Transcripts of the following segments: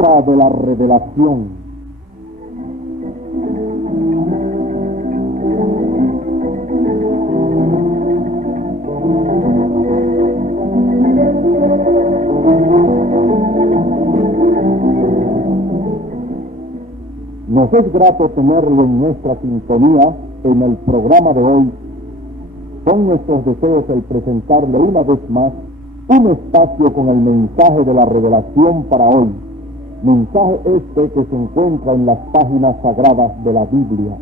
Hora de la revelación. Nos es grato tenerlo en nuestra sintonía en el programa de hoy. Son nuestros deseos el presentarle una vez más un espacio con el mensaje de la revelación para hoy. Mensaje este que se encuentra en las páginas sagradas de la Biblia.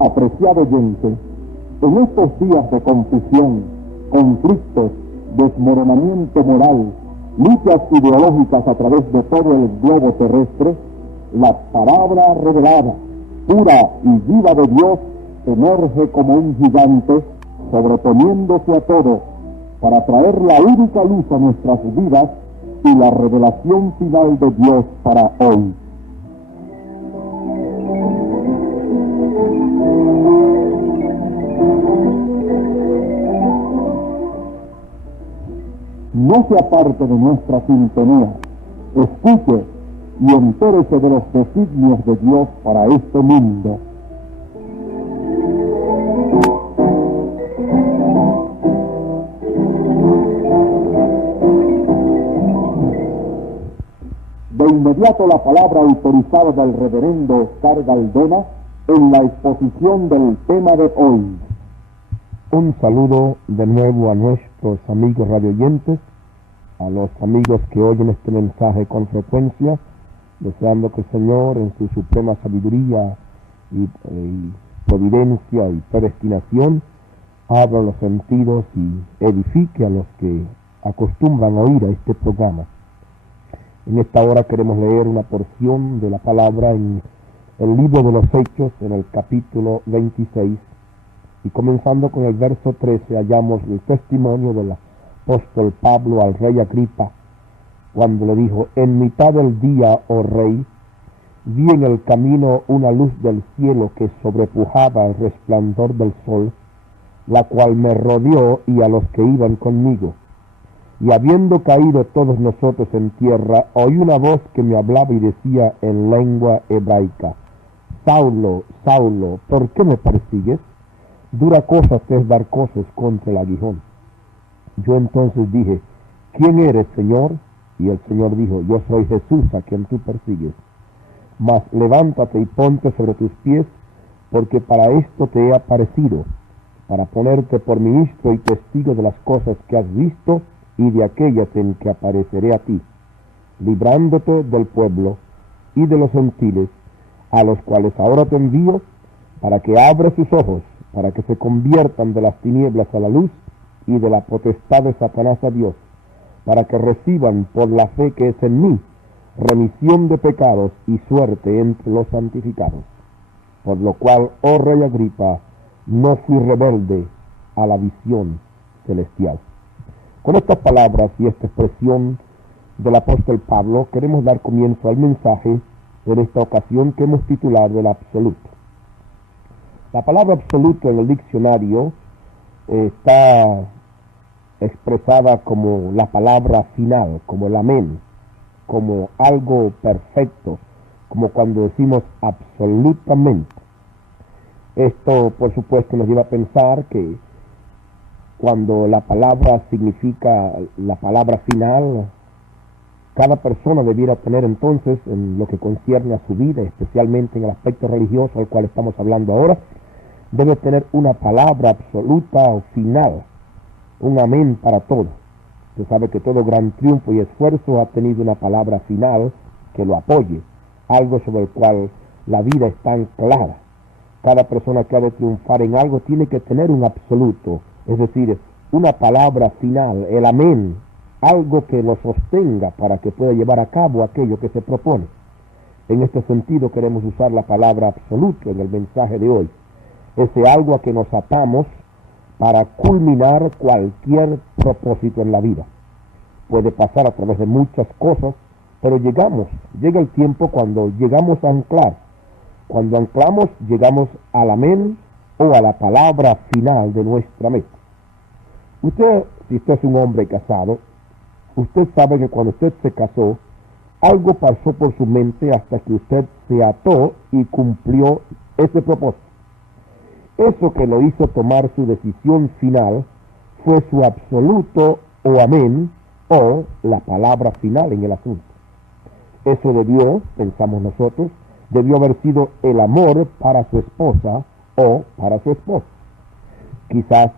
Apreciado oyente, en estos días de confusión, conflictos, desmoronamiento moral, luchas ideológicas a través de todo el globo terrestre, la palabra revelada, pura y viva de Dios, emerge como un gigante, sobreponiéndose a todo, para traer la única luz a nuestras vidas y la revelación final de Dios para hoy. No se aparte de nuestra sintonía, escuche y entérese de los designios de Dios para este mundo. De inmediato la palabra autorizada del reverendo Oscar Galdona en la exposición del tema de hoy. Un saludo de nuevo a nuestros amigos radioyentes, a los amigos que oyen este mensaje con frecuencia, deseando que el Señor en su suprema sabiduría y providencia y predestinación abra los sentidos y edifique a los que acostumbran a oír a este programa. En esta hora queremos leer una porción de la palabra en el libro de los Hechos, en el capítulo 26, y comenzando con el verso 13 hallamos el testimonio del apóstol Pablo al rey Agripa, cuando le dijo: en mitad del día, oh rey, vi en el camino una luz del cielo que sobrepujaba el resplandor del sol, la cual me rodeó y a los que iban conmigo. Y habiendo caído todos nosotros en tierra, oí una voz que me hablaba y decía en lengua hebraica: Saulo, Saulo, ¿por qué me persigues? Dura cosa te es dar coces contra el aguijón. Yo entonces dije: ¿quién eres, Señor? Y el Señor dijo: yo soy Jesús a quien tú persigues. Mas levántate y ponte sobre tus pies, porque para esto te he aparecido, para ponerte por ministro y testigo de las cosas que has visto y de aquellas en que apareceré a ti, librándote del pueblo y de los gentiles, a los cuales ahora te envío, para que abras sus ojos, para que se conviertan de las tinieblas a la luz y de la potestad de Satanás a Dios, para que reciban por la fe que es en mí remisión de pecados y suerte entre los santificados. Por lo cual, oh rey Agripa, no fui rebelde a la visión celestial. Con estas palabras y esta expresión del apóstol Pablo, queremos dar comienzo al mensaje en esta ocasión que hemos titulado el absoluto. La palabra absoluto en el diccionario está expresada como la palabra final, como el amén, como algo perfecto, como cuando decimos absolutamente. Esto, por supuesto, nos lleva a pensar que cuando la palabra significa la palabra final, cada persona debiera tener entonces, en lo que concierne a su vida, especialmente en el aspecto religioso al cual estamos hablando ahora, debe tener una palabra absoluta o final, un amén para todo. Usted sabe que todo gran triunfo y esfuerzo ha tenido una palabra final que lo apoye, algo sobre el cual la vida está anclada. Cada persona que ha de triunfar en algo tiene que tener un absoluto, es decir, una palabra final, el amén, algo que lo sostenga para que pueda llevar a cabo aquello que se propone. En este sentido queremos usar la palabra absoluto en el mensaje de hoy. Ese algo a que nos atamos para culminar cualquier propósito en la vida. Puede pasar a través de muchas cosas, Pero llega el tiempo cuando llegamos a anclar. Cuando anclamos, llegamos al amén o a la palabra final de nuestra meta. Usted, si usted es un hombre casado, usted sabe que cuando usted se casó, algo pasó por su mente hasta que usted se ató y cumplió ese propósito. Eso que lo hizo tomar su decisión final fue su absoluto o amén o la palabra final en el asunto. Eso debió, pensamos nosotros, debió haber sido el amor para su esposa o para su esposo. Quizás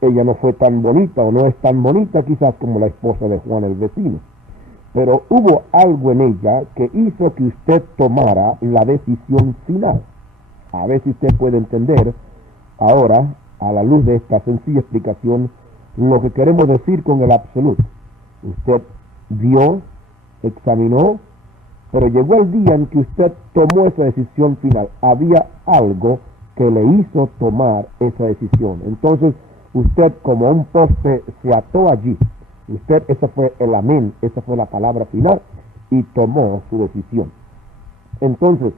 ella no fue tan bonita o no es tan bonita quizás como la esposa de Juan el vecino, pero hubo algo en ella que hizo que usted tomara la decisión final. A ver si usted puede entender ahora, a la luz de esta sencilla explicación, lo que queremos decir con el absoluto. Usted vio, examinó, pero llegó el día en que usted tomó esa decisión final. Había algo que le hizo tomar esa decisión. Entonces, usted como un poste se ató allí. Ese fue el amén, esa fue la palabra final y tomó su decisión. Entonces,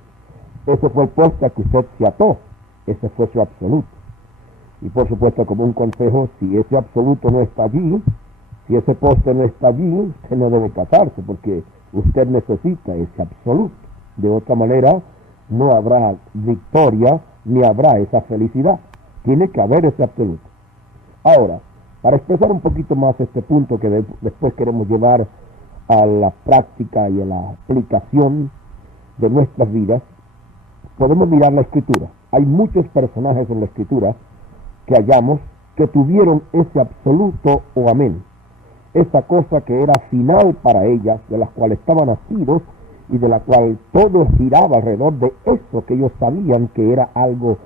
ese fue el poste a que usted se ató. Ese fue su absoluto. Y por supuesto, como un consejo, si ese absoluto no está allí, si ese poste no está allí, usted no debe casarse porque usted necesita ese absoluto. De otra manera, no habrá victoria ni habrá esa felicidad. Tiene que haber ese absoluto. Ahora, para expresar un poquito más este punto que después queremos llevar a la práctica y a la aplicación de nuestras vidas, podemos mirar la Escritura. Hay muchos personajes en la Escritura que hallamos que tuvieron ese absoluto o amén. Esa cosa que era final para ellas, de las cuales estaban nacidos y de la cual todo giraba alrededor de eso que ellos sabían que era algo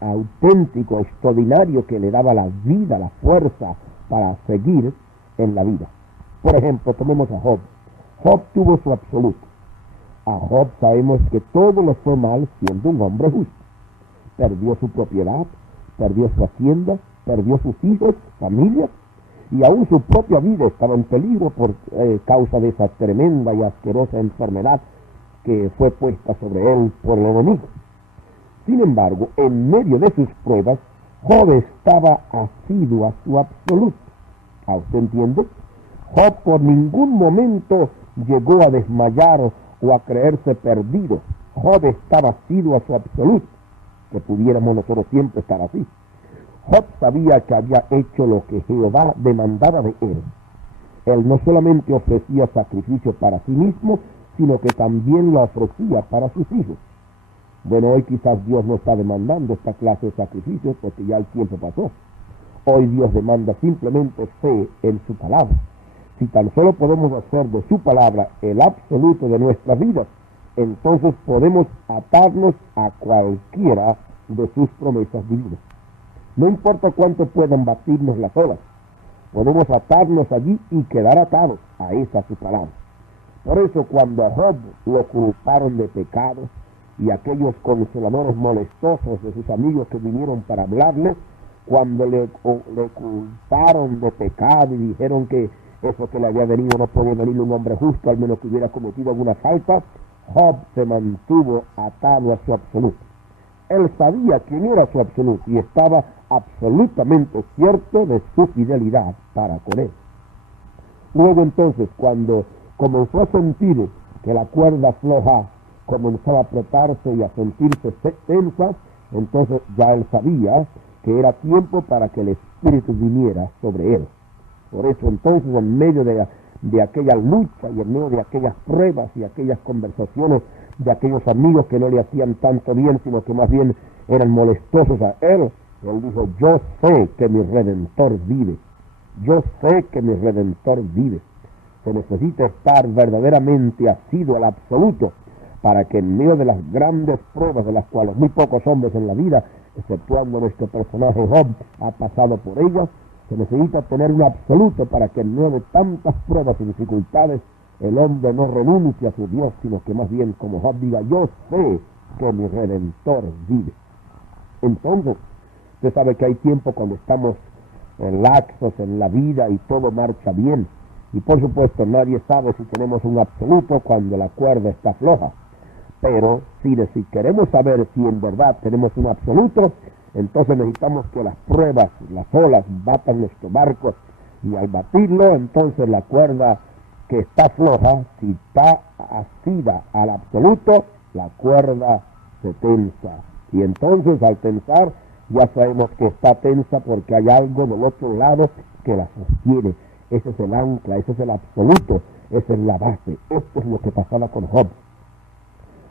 auténtico, extraordinario, que le daba la vida, la fuerza para seguir en la vida. Por ejemplo, tomemos a Job. Job tuvo su absoluto. A Job sabemos que todo le fue mal siendo un hombre justo. Perdió su propiedad, perdió su hacienda, perdió sus hijos, familia, y aún su propia vida estaba en peligro por causa de esa tremenda y asquerosa enfermedad que fue puesta sobre él por el enemigo. Sin embargo, en medio de sus pruebas, Job estaba asiduo a su absoluto. ¿A usted entiende? Job por ningún momento llegó a desmayar o a creerse perdido. Job estaba asiduo a su absoluto, que pudiéramos nosotros siempre estar así. Job sabía que había hecho lo que Jehová demandaba de él. Él no solamente ofrecía sacrificio para sí mismo, sino que también lo ofrecía para sus hijos. Bueno, hoy quizás Dios no está demandando esta clase de sacrificios porque ya el tiempo pasó. Hoy Dios demanda simplemente fe en su palabra. Si tan solo podemos hacer de su palabra el absoluto de nuestras vidas, entonces podemos atarnos a cualquiera de sus promesas divinas. No importa cuánto puedan batirnos las olas, podemos atarnos allí y quedar atados a esa su palabra. Por eso cuando a Job lo culparon de pecado, y aquellos consoladores molestosos de sus amigos que vinieron para hablarle, cuando le culparon de pecado y dijeron que eso que le había venido no podía venir un hombre justo, al menos que hubiera cometido alguna falta, Job se mantuvo atado a su absoluto. Él sabía quién era su absoluto y estaba absolutamente cierto de su fidelidad para con él. Luego entonces, cuando comenzó a sentir que la cuerda floja comenzaba a apretarse y a sentirse tensa, entonces ya él sabía que era tiempo para que el Espíritu viniera sobre él. Por eso entonces, en medio de aquella lucha y en medio de aquellas pruebas y aquellas conversaciones de aquellos amigos que no le hacían tanto bien, sino que más bien eran molestosos a él dijo: yo sé que mi Redentor vive. Yo sé que mi Redentor vive. Se necesita estar verdaderamente asiduo al absoluto para que en medio de las grandes pruebas de las cuales muy pocos hombres en la vida, exceptuando nuestro personaje Job, ha pasado por ellas, se necesita tener un absoluto para que en medio de tantas pruebas y dificultades el hombre no renuncie a su Dios, sino que más bien, como Job, diga: yo sé que mi Redentor vive. Entonces, usted sabe que hay tiempo cuando estamos laxos en la vida y todo marcha bien, Y por supuesto nadie sabe si tenemos un absoluto cuando la cuerda está floja. Pero si queremos saber si en verdad tenemos un absoluto, entonces necesitamos que las pruebas, las olas, batan nuestro barco. Y al batirlo, entonces la cuerda que está floja, si está asida al absoluto, la cuerda se tensa. Y entonces al tensar, ya sabemos que está tensa porque hay algo del otro lado que la sostiene. Ese es el ancla, ese es el absoluto, esa es la base. Esto es lo que pasaba con Job.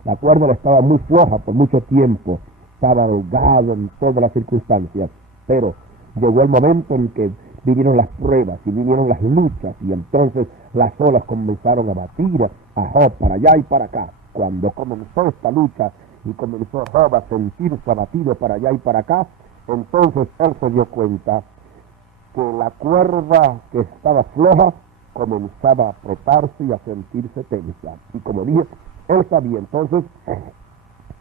La cuerda estaba muy floja por mucho tiempo, estaba ahogado en todas las circunstancias, pero llegó el momento en que vinieron las pruebas y vinieron las luchas, y entonces las olas comenzaron a batir a Job para allá y para acá. Cuando comenzó esta lucha y comenzó Job a sentirse abatido para allá y para acá, entonces él se dio cuenta que la cuerda que estaba floja comenzaba a apretarse y a sentirse tensa. Y como dije, él sabía entonces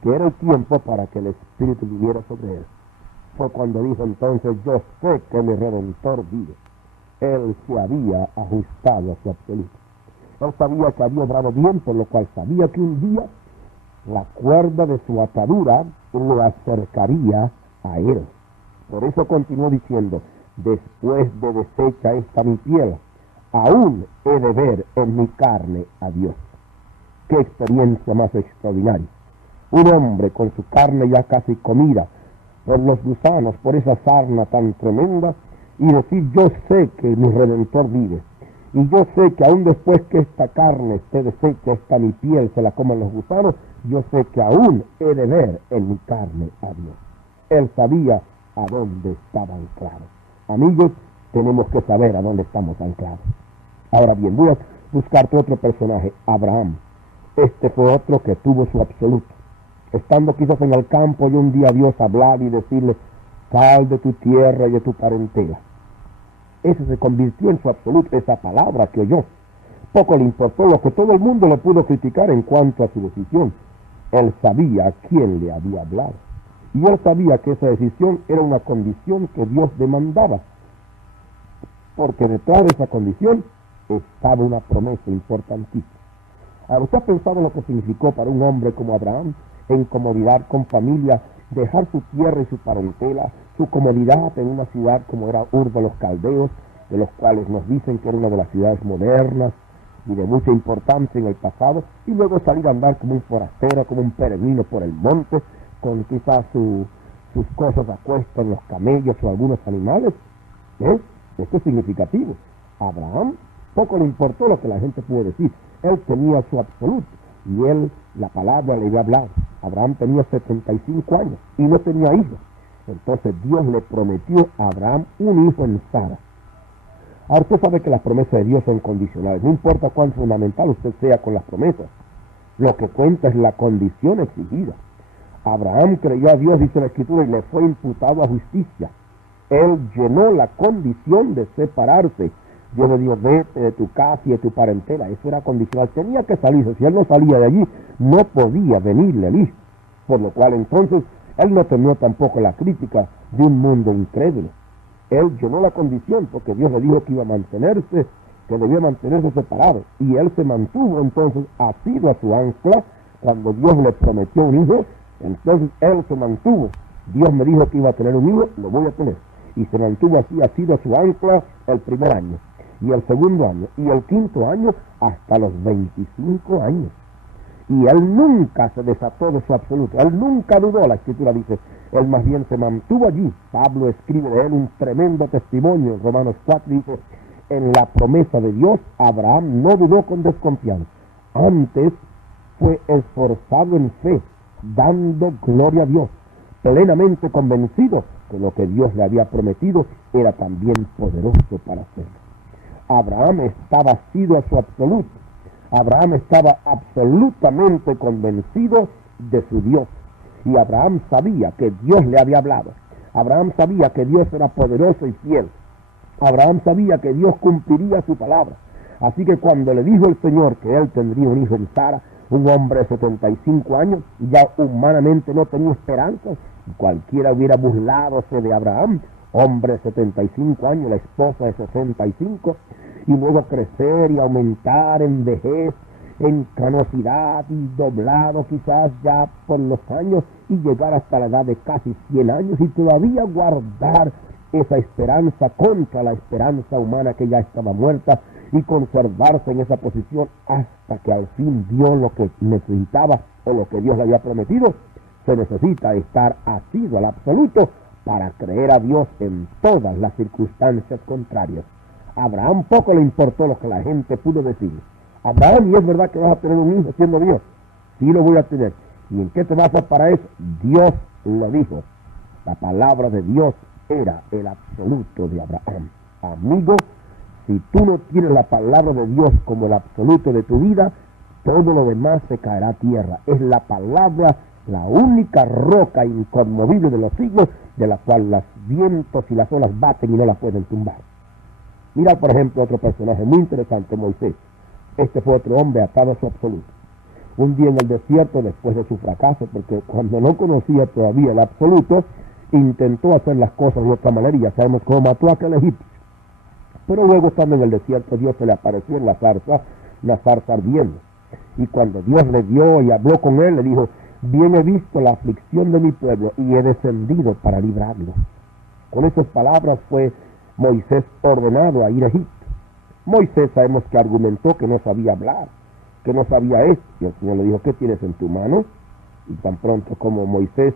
que era el tiempo para que el Espíritu viniera sobre él. Fue cuando dijo entonces: yo sé que mi Redentor vive. Él se había ajustado a su absoluto. Él sabía que había obrado bien, por lo cual sabía que un día la cuerda de su atadura lo acercaría a él. Por eso continuó diciendo: después de deshecha esta mi piel, aún he de ver en mi carne a Dios. ¡Qué experiencia más extraordinaria! Un hombre con su carne ya casi comida por los gusanos, por esa sarna tan tremenda, y decir: yo sé que mi Redentor vive, y yo sé que aún después que esta carne esté deshecha, esta mi piel se la coman los gusanos, yo sé que aún he de ver en mi carne a Dios. Él sabía a dónde estaba anclado. Amigos, tenemos que saber a dónde estamos anclados. Ahora bien, voy a buscarte otro personaje, Abraham. Este fue otro que tuvo su absoluto. Estando quizás en el campo, y un día Dios hablar y decirle: sal de tu tierra y de tu parentela. Ese se convirtió en su absoluto, esa palabra que oyó. Poco le importó lo que todo el mundo le pudo criticar en cuanto a su decisión. Él sabía a quién le había hablado. Y él sabía que esa decisión era una condición que Dios demandaba. Porque detrás de esa condición estaba una promesa importantísima. Ahora, ¿usted ha pensado en lo que significó para un hombre como Abraham, en comodidad con familia, dejar su tierra y su parentela, su comodidad en una ciudad como era Ur de los Caldeos, de los cuales nos dicen que era una de las ciudades modernas y de mucha importancia en el pasado, y luego salir a andar como un forastero, como un peregrino por el monte, con quizás sus cosas a cuesta en los camellos o algunos animales? Esto es significativo. Abraham poco le importó lo que la gente pudo decir. Él tenía su absoluto, y él, la palabra le había hablado. Abraham tenía 75 años y no tenía hijos. Entonces Dios le prometió a Abraham un hijo en Sara. Ahora usted sabe que las promesas de Dios son condicionales. No importa cuán fundamental usted sea con las promesas, lo que cuenta es la condición exigida. Abraham creyó a Dios, dice la Escritura, y le fue imputado a justicia. Él llenó la condición de separarse. Dios le dijo: vete de tu casa y de tu parentela. Eso era condicional. Tenía que salirse. Si él no salía de allí, no podía venirle el hijo. Por lo cual entonces él no temió tampoco la crítica de un mundo incrédulo. Él llenó la condición porque Dios le dijo que iba a mantenerse, que debía mantenerse separado. Y él se mantuvo entonces asido a su ancla. Cuando Dios le prometió un hijo, entonces él se mantuvo. Dios me dijo que iba a tener un hijo, lo voy a tener. Y se mantuvo así, asido a su ancla el primer año, y el segundo año, y el quinto año, hasta los 25 años. Y él nunca se desató de su absoluto. Él nunca dudó, la Escritura dice. Él más bien se mantuvo allí. Pablo escribe de él un tremendo testimonio. En Romanos 4 dice: en la promesa de Dios, Abraham no dudó con desconfianza. Antes fue esforzado en fe, dando gloria a Dios, plenamente convencido que lo que Dios le había prometido era también poderoso para hacerlo. Abraham estaba asido a su absoluto. Abraham estaba absolutamente convencido de su Dios. Y Abraham sabía que Dios le había hablado. Abraham sabía que Dios era poderoso y fiel. Abraham sabía que Dios cumpliría su palabra. Así que cuando le dijo el Señor que él tendría un hijo en Sara, un hombre de 75 años, ya humanamente no tenía esperanza. Cualquiera hubiera burladose de Abraham, hombre de 75 años, la esposa de 65, y luego crecer y aumentar en vejez, en canosidad y doblado quizás ya por los años y llegar hasta la edad de casi 100 años y todavía guardar esa esperanza contra la esperanza humana que ya estaba muerta y conservarse en esa posición hasta que al fin dio lo que necesitaba o lo que Dios le había prometido. Se necesita estar asido al absoluto para creer a Dios en todas las circunstancias contrarias. A Abraham poco le importó lo que la gente pudo decir. Abraham, ¿y es verdad que vas a tener un hijo siendo Dios? Sí lo voy a tener. ¿Y en qué te basas para eso? Dios lo dijo. La palabra de Dios era el absoluto de Abraham. Amigo, si tú no tienes la palabra de Dios como el absoluto de tu vida, todo lo demás se caerá a tierra. Es la palabra, la única roca inconmovible de los siglos, de la cual los vientos y las olas baten y no la pueden tumbar. Mira, por ejemplo, otro personaje muy interesante, Moisés. Este fue otro hombre atado a su absoluto. Un día en el desierto, después de su fracaso, porque cuando no conocía todavía el absoluto, intentó hacer las cosas de otra manera y ya sabemos cómo mató a aquel egipcio. Pero luego, estando en el desierto, Dios se le apareció en la zarza ardiendo. Y cuando Dios le vio y habló con él, le dijo: bien he visto la aflicción de mi pueblo y he descendido para librarlo. Con esas palabras fue Moisés ordenado a ir a Egipto. Moisés sabemos que argumentó que no sabía hablar, que no sabía esto. Y el Señor le dijo: ¿qué tienes en tu mano? Y tan pronto como Moisés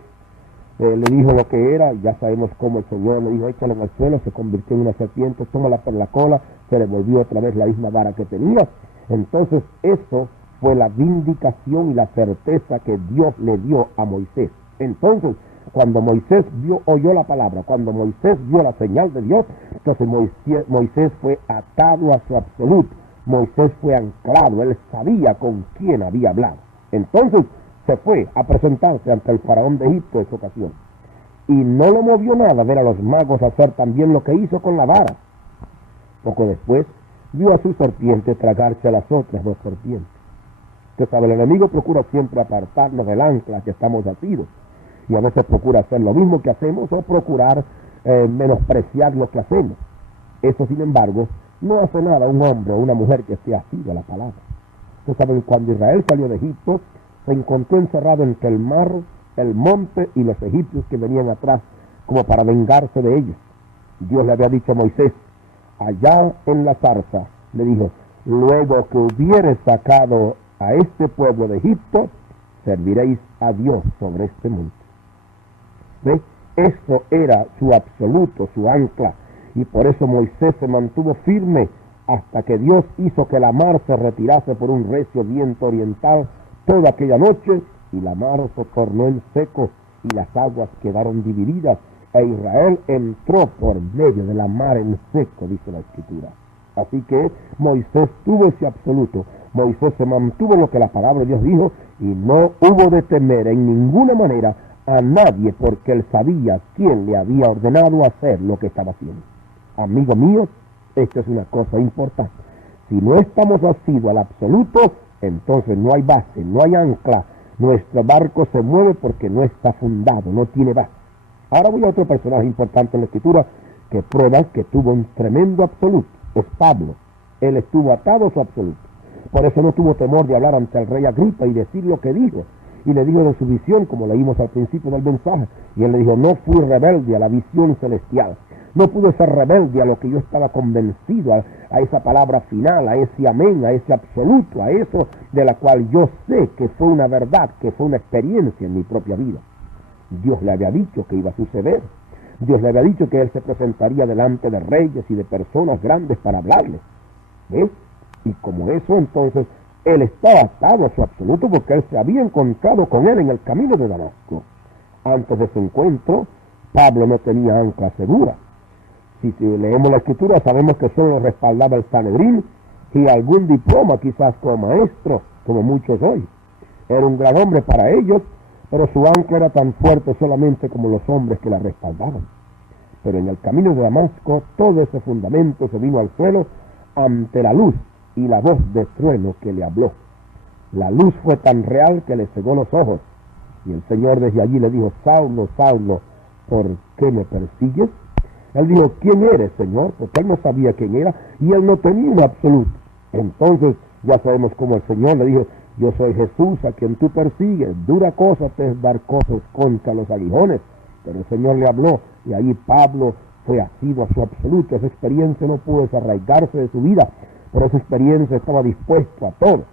le dijo lo que era, ya sabemos cómo el Señor le dijo: échalo en el suelo, se convirtió en una serpiente, tómala por la cola, se le volvió otra vez la misma vara que tenía. Entonces eso fue la vindicación y la certeza que Dios le dio a Moisés. Entonces, cuando Moisés oyó la palabra, cuando Moisés vio la señal de Dios, entonces Moisés fue atado a su absoluto. Moisés fue anclado, él sabía con quién había hablado. Entonces se fue a presentarse ante el faraón de Egipto en esa ocasión. Y no lo movió nada ver a los magos hacer también lo que hizo con la vara. Poco después, vio a su serpiente tragarse a las otras dos serpientes. Usted sabe, el enemigo procura siempre apartarnos del ancla que estamos asidos. Y a veces procura hacer lo mismo que hacemos o procurar menospreciar lo que hacemos. Eso, sin embargo, no hace nada un hombre o una mujer que esté asido a la palabra. Usted sabe que cuando Israel salió de Egipto, se encontró encerrado entre el mar, el monte y los egipcios que venían atrás, como para vengarse de ellos. Dios le había dicho a Moisés, allá en la zarza, le dijo: luego que hubieres sacado a este pueblo de Egipto, serviréis a Dios sobre este monte. ¿Ve? Eso era su absoluto, su ancla, y por eso Moisés se mantuvo firme hasta que Dios hizo que la mar se retirase por un recio viento oriental toda aquella noche, y la mar se tornó en seco y las aguas quedaron divididas, e Israel entró por medio de la mar en seco, dice la Escritura. Así que Moisés tuvo ese absoluto. Moisés se mantuvo en lo que la palabra de Dios dijo y no hubo de temer en ninguna manera a nadie, porque él sabía quién le había ordenado hacer lo que estaba haciendo. Amigo mío, esta es una cosa importante. Si no estamos asidos al absoluto, entonces no hay base, no hay ancla. Nuestro barco se mueve porque no está fundado, no tiene base. Ahora voy a otro personaje importante en la Escritura que prueba que tuvo un tremendo absoluto. Es Pablo. Él estuvo atado a su absoluto. Por eso no tuvo temor de hablar ante el rey Agripa y decir lo que dijo. Y le dijo de su visión, como leímos al principio del mensaje. Y él le dijo: no fui rebelde a la visión celestial. No pude ser rebelde a lo que yo estaba convencido, a esa palabra final, a ese amén, a ese absoluto, a eso de la cual yo sé que fue una verdad, que fue una experiencia en mi propia vida. Dios le había dicho que iba a suceder. Dios le había dicho que él se presentaría delante de reyes y de personas grandes para hablarles. ¿Ves? Y como eso, entonces, él estaba atado a su absoluto porque él se había encontrado con él en el camino de Damasco. Antes de ese encuentro, Pablo no tenía ancla segura. Si leemos la Escritura, sabemos que solo lo respaldaba el Sanedrín y algún diploma quizás como maestro, como muchos hoy. Era un gran hombre para ellos, pero su ancla era tan fuerte solamente como los hombres que la respaldaban. Pero en el camino de Damasco, todo ese fundamento se vino al suelo ante la luz y la voz de trueno que le habló. La luz fue tan real que le cegó los ojos. Y el Señor desde allí le dijo: Saulo, Saulo, ¿por qué me persigues? Él dijo, ¿quién eres, Señor? Porque él no sabía quién era y él no tenía un absoluto. Entonces ya sabemos cómo el Señor le dijo, yo soy Jesús a quien tú persigues, dura cosa te es dar cosas contra los aguijones. Pero el Señor le habló y ahí Pablo fue asiduo a su absoluto. Esa experiencia no pudo desarraigarse de su vida, por esa experiencia estaba dispuesto a todo.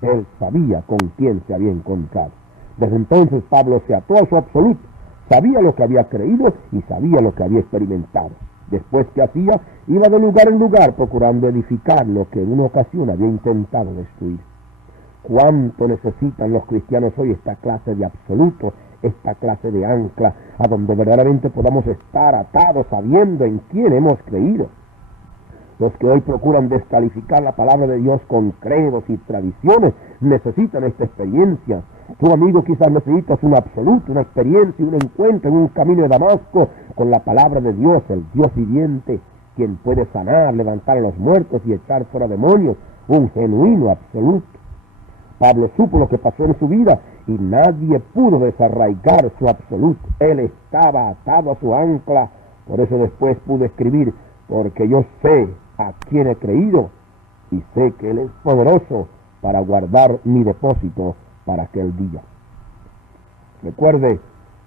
Él sabía con quién se había encontrado. Desde entonces Pablo se ató a su absoluto, sabía lo que había creído y sabía lo que había experimentado. Después, ¿qué hacía? Iba de lugar en lugar procurando edificar lo que en una ocasión había intentado destruir. ¿Cuánto necesitan los cristianos hoy esta clase de absoluto, esta clase de ancla, a donde verdaderamente podamos estar atados sabiendo en quién hemos creído? Los que hoy procuran descalificar la palabra de Dios con credos y tradiciones necesitan esta experiencia. Tu amigo quizás necesitas un absoluto, una experiencia, un encuentro en un camino de Damasco con la palabra de Dios, el Dios viviente, quien puede sanar, levantar a los muertos y echar fuera demonios, un genuino absoluto. Pablo supo lo que pasó en su vida y nadie pudo desarraigar su absoluto. Él estaba atado a su ancla, por eso después pudo escribir, porque yo sé a quién he creído y sé que Él es poderoso para guardar mi depósito para aquel día. Recuerde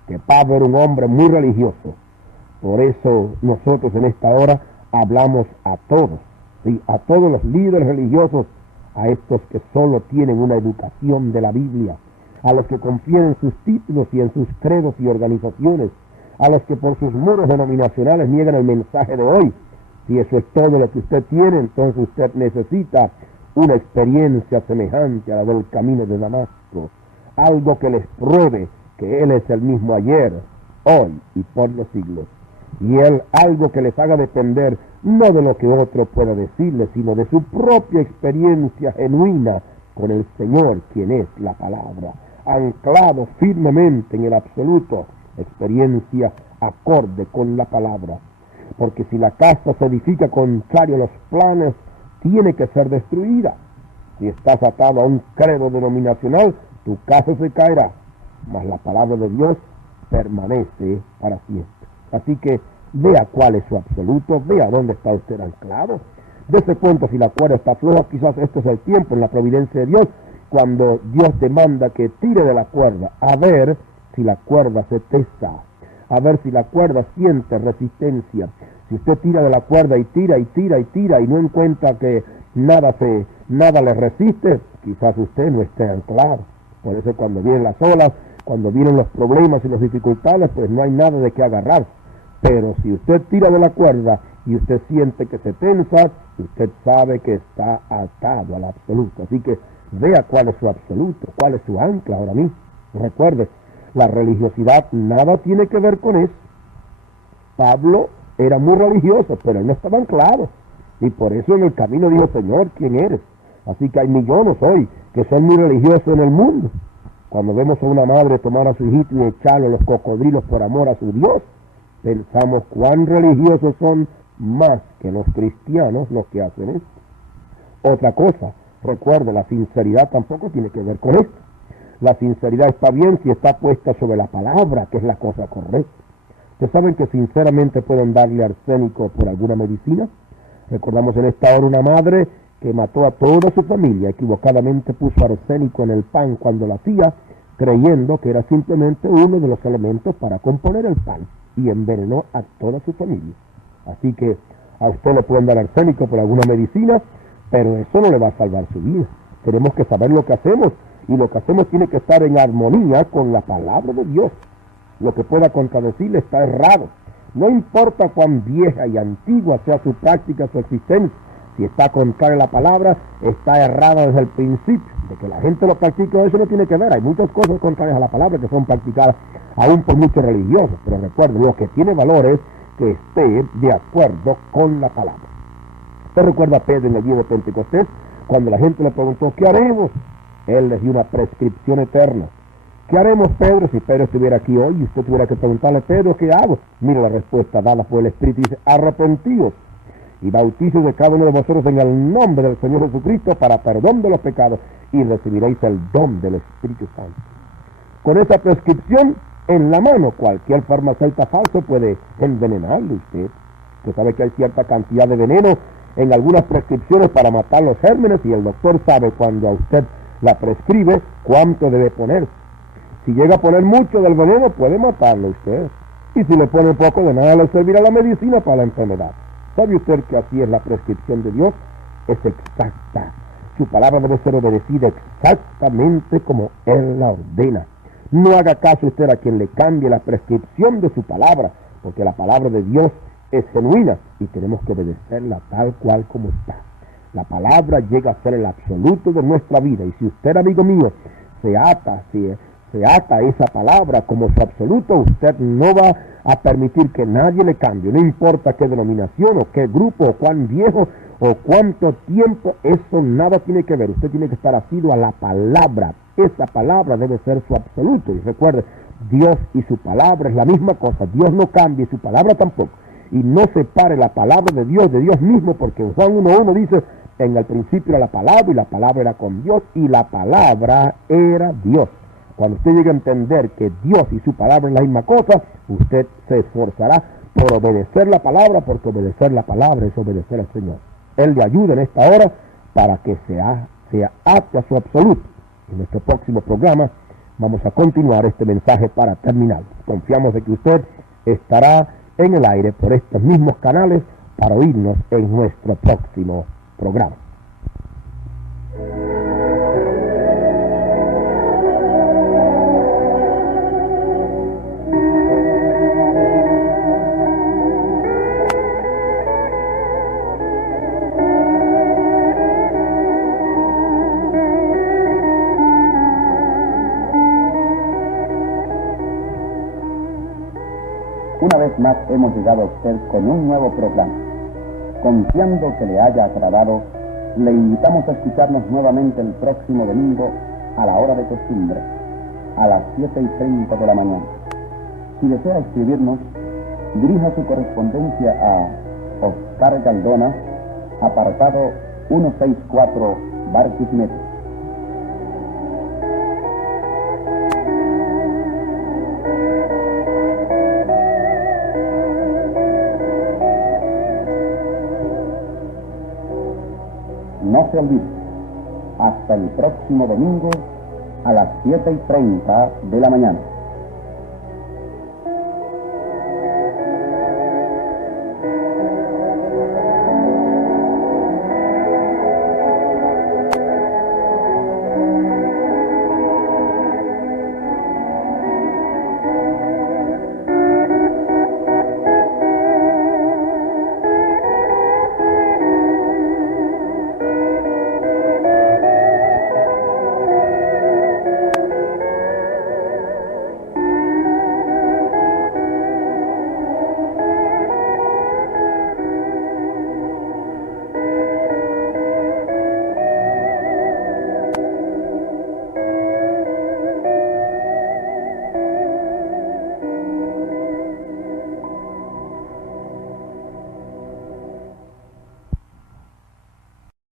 que Pablo era un hombre muy religioso, por eso nosotros en esta hora hablamos a todos, ¿sí? A todos los líderes religiosos, a estos que solo tienen una educación de la Biblia, a los que confían en sus títulos y en sus credos y organizaciones, a los que por sus muros denominacionales niegan el mensaje de hoy. Si eso es todo lo que usted tiene, entonces usted necesita una experiencia semejante a la del camino de Damasco, algo que les pruebe que Él es el mismo ayer, hoy y por los siglos. Y Él, algo que les haga depender no de lo que otro pueda decirles, sino de su propia experiencia genuina con el Señor, quien es la palabra, anclado firmemente en el absoluto, experiencia acorde con la palabra. Porque si la casa se edifica contrario a los planes, tiene que ser destruida. Si estás atado a un credo denominacional, tu casa se caerá, mas la palabra de Dios permanece para siempre. Así que vea cuál es su absoluto, vea dónde está usted anclado. Dese cuenta si la cuerda está floja, quizás este es el tiempo en la providencia de Dios, cuando Dios te manda que tire de la cuerda, a ver si la cuerda se tesa, a ver si la cuerda siente resistencia. Si usted tira de la cuerda y tira y tira y tira y no encuentra que nada le resiste, quizás usted no esté anclado. Por eso cuando vienen las olas, cuando vienen los problemas y las dificultades, pues no hay nada de qué agarrarse. Pero si usted tira de la cuerda y usted siente que se tensa, usted sabe que está atado al absoluto. Así que vea cuál es su absoluto, cuál es su ancla ahora mismo. Recuerde, la religiosidad nada tiene que ver con eso. Pablo era muy religioso, pero él no estaba anclado. Y por eso en el camino dijo, Señor, ¿quién eres? Así que hay millones hoy que son muy religiosos en el mundo. Cuando vemos a una madre tomar a su hijito y echarlo a los cocodrilos por amor a su Dios, pensamos cuán religiosos son más que los cristianos los que hacen esto. Otra cosa, recuerde, la sinceridad tampoco tiene que ver con esto. La sinceridad está bien si está puesta sobre la palabra, que es la cosa correcta. ¿Ustedes saben que sinceramente pueden darle arsénico por alguna medicina? Recordamos en esta hora una madre que mató a toda su familia, equivocadamente puso arsénico en el pan cuando lo hacía, creyendo que era simplemente uno de los elementos para componer el pan, y envenenó a toda su familia. Así que a usted le pueden dar arsénico por alguna medicina, pero eso no le va a salvar su vida. Tenemos que saber lo que hacemos, y lo que hacemos tiene que estar en armonía con la palabra de Dios. Lo que pueda contradecirle está errado. No importa cuán vieja y antigua sea su práctica, su existencia, si está contraria a la palabra, está errada desde el principio. De que la gente lo practique, eso no tiene que ver. Hay muchas cosas contrarias a la palabra que son practicadas aún por muchos religiosos. Pero recuerden, lo que tiene valor es que esté de acuerdo con la palabra. ¿Usted recuerda a Pedro en el día de Pentecostés? Cuando la gente le preguntó, ¿qué haremos? Él les dio una prescripción eterna. ¿Qué haremos, Pedro? Si Pedro estuviera aquí hoy y usted tuviera que preguntarle, Pedro, ¿qué hago? Mira la respuesta dada por el Espíritu, dice, arrepentíos y bautíceos de cada uno de vosotros en el nombre del Señor Jesucristo para perdón de los pecados y recibiréis el don del Espíritu Santo. Con esa prescripción en la mano, cualquier farmacéutico falso puede envenenarle a usted. Usted sabe que hay cierta cantidad de veneno en algunas prescripciones para matar los gérmenes y el doctor sabe cuando a usted la prescribe cuánto debe poner. Si llega a poner mucho del veneno puede matarlo usted. Y si le pone poco, de nada le servirá la medicina para la enfermedad. ¿Sabe usted que así es la prescripción de Dios? Es exacta. Su palabra debe ser obedecida exactamente como Él la ordena. No haga caso usted a quien le cambie la prescripción de su palabra, porque la palabra de Dios es genuina y tenemos que obedecerla tal cual como está. La palabra llega a ser el absoluto de nuestra vida y si usted, amigo mío, se ata a esa palabra como su absoluto, usted no va a permitir que nadie le cambie, no importa qué denominación o qué grupo o cuán viejo o cuánto tiempo, eso nada tiene que ver. Usted tiene que estar asido a la palabra. Esa palabra debe ser su absoluto. Y recuerde, Dios y su palabra es la misma cosa. Dios no cambia y su palabra tampoco. Y no separe la palabra de Dios mismo, porque en Juan 1:1 dice, en el principio era la palabra y la palabra era con Dios y la palabra era Dios. Cuando usted llegue a entender que Dios y su palabra es la misma cosa, usted se esforzará por obedecer la palabra, porque obedecer la palabra es obedecer al Señor. Él le ayuda en esta hora para que sea apto a su absoluto. En nuestro próximo programa vamos a continuar este mensaje para terminar. Confiamos de que usted estará en el aire por estos mismos canales para oírnos en nuestro próximo programa. Una vez más hemos llegado a usted con un nuevo programa. Confiando que le haya agradado, le invitamos a escucharnos nuevamente el próximo domingo a la hora de costumbre, a las 7:30 de la mañana. Si desea escribirnos, dirija su correspondencia a Oscar Galdona, apartado 164, Barquisimeto. No se olvide, hasta el próximo domingo a las 7:30 de la mañana.